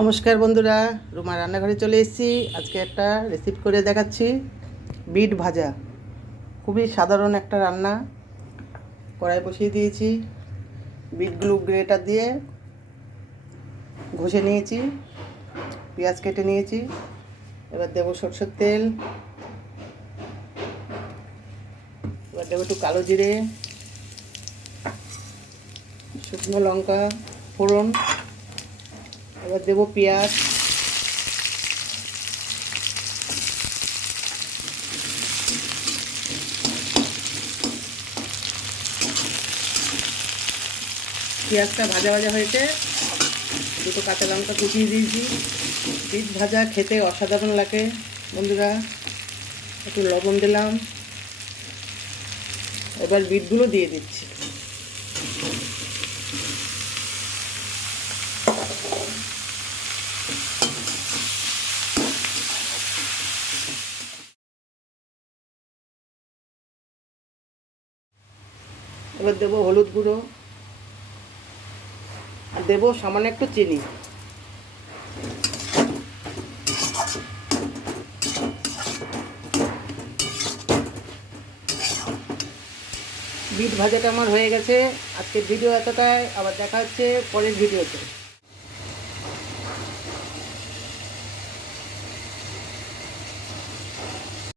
নমস্কার বন্ধুরা, রুমা রান্নাঘরে চলে এসেছি। আজকে একটা রেসিপি করে দেখাচ্ছি, বিট ভাজা। খুবই সাধারণ একটা রান্না। কড়াই বসিয়ে দিয়েছি, বিটগুলো গ্রেটার দিয়ে ঘষে নিয়েছি, পেঁয়াজ কেটে নিয়েছি। এবার দেবো সরষের তেল, এবার দেবো একটু কালো জিরে, শুকনো লঙ্কা ফোড়ন, এবার দেবো পেঁয়াজ, পেঁয়াজটা ভাজা ভাজা হয়েছে, দুটো কাঁচা লঙ্কা কুচিয়ে দিয়েছি। বিট ভাজা খেতে অসাধারণ লাগে বন্ধুরা। একটু লবণ দিলাম, এবার বিটগুলো দিয়ে দিচ্ছি। এবার দেবো হলুদ গুঁড়ো, আর দেবো সামান্য একটু চিনি। বিট ভাজাটা আমার হয়ে গেছে। আজকের ভিডিও এতটাই, আবার দেখা হচ্ছে পরের ভিডিওতে।